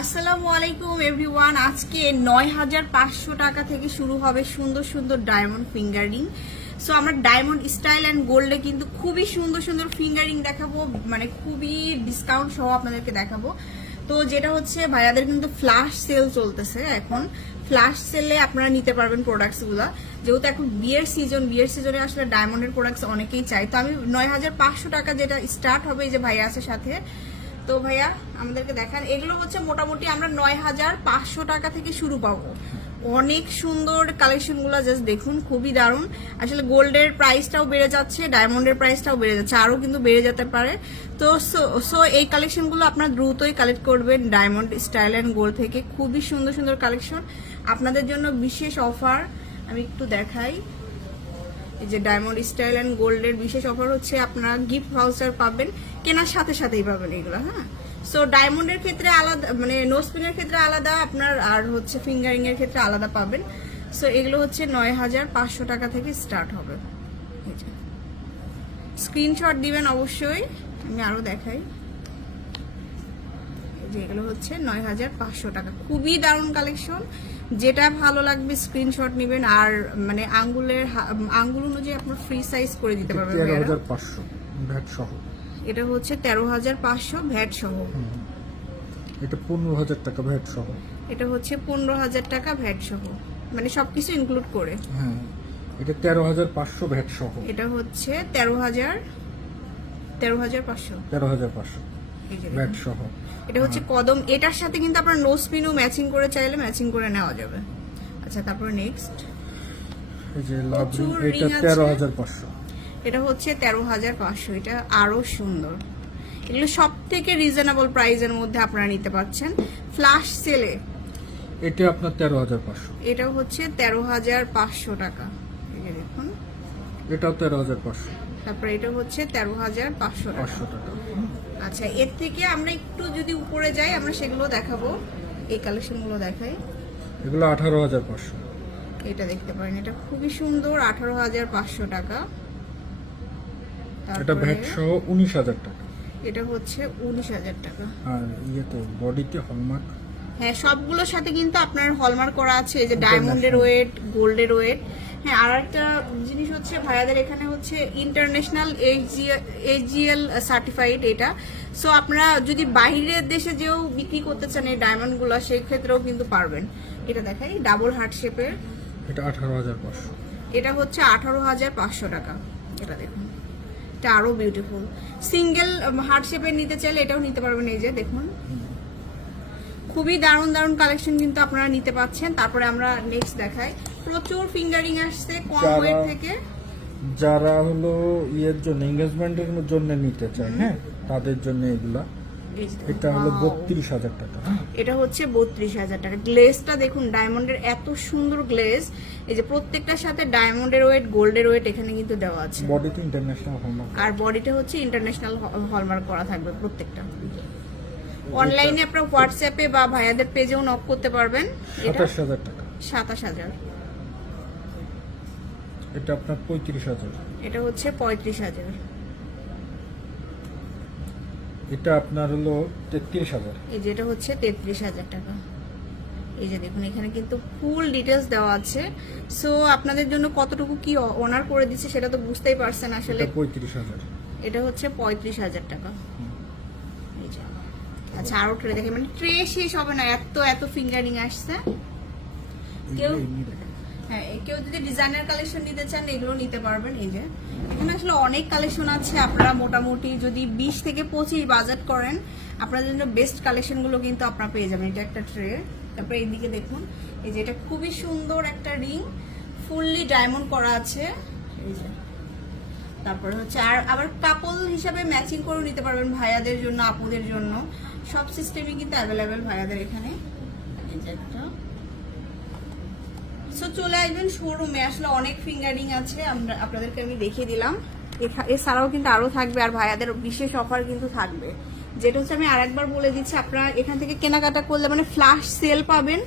আসসালামু আলাইকুম এভরিওয়ান। আজকে ৯,৫০০ টাকা থেকে শুরু হবে সুন্দর সুন্দর ডায়মন্ড ফিঙ্গারিং। সো আমরা ডায়মন্ড স্টাইল অ্যান্ড গোল্ডে কিন্তু খুবই সুন্দর সুন্দর ফিঙ্গারিং দেখাবো, মানে খুবই ডিসকাউন্ট সহ আপনাদেরকে দেখাবো। তো যেটা হচ্ছে ভাইয়াদের কিন্তু ফ্ল্যাশ সেল চলতেছে এখন। ফ্ল্যাশ সেলে আপনারা নিতে পারবেন প্রোডাক্টসগুলো, যেহেতু এখন বিয়ের সিজনে আসলে ডায়মন্ডের প্রোডাক্টস অনেকেই চাই। তো আমি ৯,৫০০ টাকা যেটা স্টার্ট হবে, এই যে ভাইয়া আছে সাথে। তো ভাইয়া আমাদেরকে দেখান, এগুলো হচ্ছে মোটামুটি আমরা ৯,৫০০ টাকা থেকে শুরু পাবো। অনেক সুন্দর কালেকশনগুলো, জাস্ট দেখুন, খুবই দারুণ। আসলে গোল্ডের প্রাইসটাও বেড়ে যাচ্ছে, ডায়মন্ডের প্রাইসটাও বেড়ে যাচ্ছে, আরও কিন্তু বেড়ে যেতে পারে। তো সো এই কালেকশনগুলো আপনার দ্রুতই কালেক্ট করবেন ডায়মন্ড স্টাইল অ্যান্ড গোল্ড থেকে। খুবই সুন্দর সুন্দর কালেকশন আপনাদের জন্য, বিশেষ অফার আমি একটু দেখাই। এই যে ডায়মন্ড স্টাইল অ্যান্ড গোল্ডের বিশেষ অফার হচ্ছে আপনারা গিফট ভাউচার পাবেন, কেনার সাথে সাথেই পাবেন এগুলো। হ্যাঁ, সো ডায়মন্ডের ক্ষেত্রে আলাদা, মানে নো স্পিনের ক্ষেত্রে আলাদা আপনার, আর হচ্ছে ফিঙ্গারিং এর ক্ষেত্রে আলাদা পাবেন। সো এগুলো হচ্ছে ৯,৫০০ টাকা থেকে স্টার্ট হবে। স্ক্রিনশট দিবেন অবশ্যই, আমি আরো দেখাই। এগুলো হচ্ছে ৯,৫০০ টাকা, খুবই দারুণ কালেকশন। যেটা ভালো লাগবে স্ক্রিনশট নেবেন, আর মানে আঙ্গুল অনুযায়ী আপনার ফ্রি সাইজ করে দিতে পারবেন। ১৩,৫০০ ভ্যাট সহ। এটা হচ্ছে ১৩,৫০০ ভ্যাট সহ। এটা ১৫,০০০ টাকা ভ্যাট সহ। এটা হচ্ছে ১৫,০০০ টাকা ভ্যাট সহ, মানে সবকিছু ইনক্লুড করে। হ্যাঁ, এটা ১৩,৫০০ ভ্যাট সহ। এটা হচ্ছে ১৩,৫০০ ১৩,৫০০ ভ্যাট সহ। এটা হচ্ছে কদম, এটার সাথে কিন্তু আপনার নো স্পিনও ম্যাচিং করে চাইলে ম্যাচিং করে নেওয়া যাবে। আচ্ছা, তারপর নেক্সট এই যে লাভরিং, এটা ১৩,৫০০। এটা হচ্ছে ১৩,৫০০। এটা আরো সুন্দর। এগুলো সব থেকে রিজনেবল প্রাইসের মধ্যে আপনারা নিতে পারছেন ফ্ল্যাশ সেলে। এটা আপনার ১৩,৫০০। এটাও হচ্ছে ১৩,৫০০ টাকা। এই যে দেখুন, এটাও ১৩,৫০০। তারপর এটা হচ্ছে ১৩,৫০০ টাকা। আচ্ছা, এর থেকে আমরা একটু যদি উপরে যাই, আমরা সেগুলো দেখাবো। এই কালেকশনগুলো দেখাই। এগুলো ১৮,৫০০। এটা দেখতে পারেন, এটা খুবই সুন্দর, ১৮,৫০০ টাকা। এটা ভ্যাট সহ ১৯,০০০ টাকা। এটা হচ্ছে ১৯,০০০ টাকা। আর তো বডিতে হলমার্ক। হ্যাঁ, সবগুলোর সাথে কিন্তু আপনার হলমার্ক করা আছে, এই যে ডায়মন্ডের ওয়েট, গোল্ডের ওয়েট। হ্যাঁ, আর একটা জিনিস হচ্ছে ভাইয়াদের এখানে হচ্ছে ইন্টারন্যাশনাল এইচজিএল সার্টিফাইড এটা। সো আপনারা যদি বাইরের দেশে যেও বিক্রি করতে চান এই ডায়মন্ডগুলো, সেই ক্ষেত্রেও কিন্তু পারবেন। এটা দেখাই, ডাবল হার্ট শেপের। এটা ১৮,৫০০। এটা হচ্ছে ১৮,৫০০ টাকা। এটা দেখুন, এটা আরো বিউটিফুল। সিঙ্গেল হার্ট শেপের নিতে চাইলে এটাও নিতে পারবেন। এই যে দেখুন, খুবই দারুণ দারুণ কালেকশন কিন্তু আপনারা নিতে পাচ্ছেন। তারপরে আমরা নেক্সট দেখাই, প্রচুর ফিঙ্গারিং আসছে কম ওয়েট থেকে। যারা হলো ইয়ের জন্য, এনগেজমেন্টের জন্য নিতে চায়, হ্যাঁ, তাদের জন্য এগুলা। এটা হলো ৩২,০০০ টাকা। এটা হচ্ছে ৩২,০০০ টাকা। গ্লেজটা দেখুন, ডায়মন্ডের এত সুন্দর গ্লেজ। এই যে প্রত্যেকটার সাথে ডায়মন্ডের ওয়েট, গোল্ডের ওয়েট এখানে কিন্তু দেওয়া আছে। বডিতে ইন্টারন্যাশনাল হলমার্ক, আর বডিটা হচ্ছে ইন্টারন্যাশনাল হলমার্ক করা থাকবে প্রত্যেকটা। অনলাইনে আপনারা হোয়াটসঅ্যাপে বা ভাইয়াদের পেজেও নক করতে পারবেন। ২৭,০০০ টাকা। ২৭,০০০। এটা আপনার ৩৫,০০০। এটা হচ্ছে ৩৫,০০০। এটা আপনার হলো ৩৩,০০০। এই যে এটা হচ্ছে ৩৩,০০০ টাকা। এই যে দেখুন, এখানে কিন্তু ফুল ডিটেলস দেওয়া আছে। সো আপনাদের জন্য কতটুকু কি অনার করে দিচ্ছে সেটা তো বুঝতেই পারছেন আসলে। এটা ৩৫,০০০। এটা হচ্ছে ৩৫,০০০ টাকা। এই যে, আচ্ছা, আরো ট্রে দেখে, মানে ট্রে শেষ হবে না, এত এত ফিঙ্গারিং আসছে। কেউ যদি ডিজাইনার কালেকশন নিতে চান এগুলো নিতে পারবেন। এই যে এখানে আসলে অনেক কালেকশন আছে। আপনারা মোটামুটি যদি ২০ থেকে ২৫ বাজেট করেন, আপনাদের জন্য বেস্ট কালেকশন গুলো কিন্তু আপনারা পেয়ে যাবেন। এটা একটা ট্রে। তারপরে এইদিকে দেখুন, এই যে এটা খুবই সুন্দর একটা রিং, ফুললি ডায়মন্ড করা আছে। এই যে, তারপরে হচ্ছে আর আবার কাপল হিসাবে ম্যাচিং করে নিতে পারবেন ভাইয়াদের জন্য, আপুদের জন্য। সব সিস্টেমই কিন্তু অ্যাভেলেবেল ভাইয়াদের এখানে। এই যে একটা। সো চলে আসবেন শোরুমে, আসলে অনেক ফিঙ্গারিং আছে, আপনাদেরকে আমি দেখিয়ে দিলাম। এছাড়াও কিন্তু আরো থাকবে, আর ভাইয়াদের বিশেষ অফার কিন্তু থাকবে। যেটা হচ্ছে আমি আরেকবার বলে দিচ্ছি, আপনারা এখান থেকে কেনাকাটা করলে মানে ফ্ল্যাশ সেল পাবেন।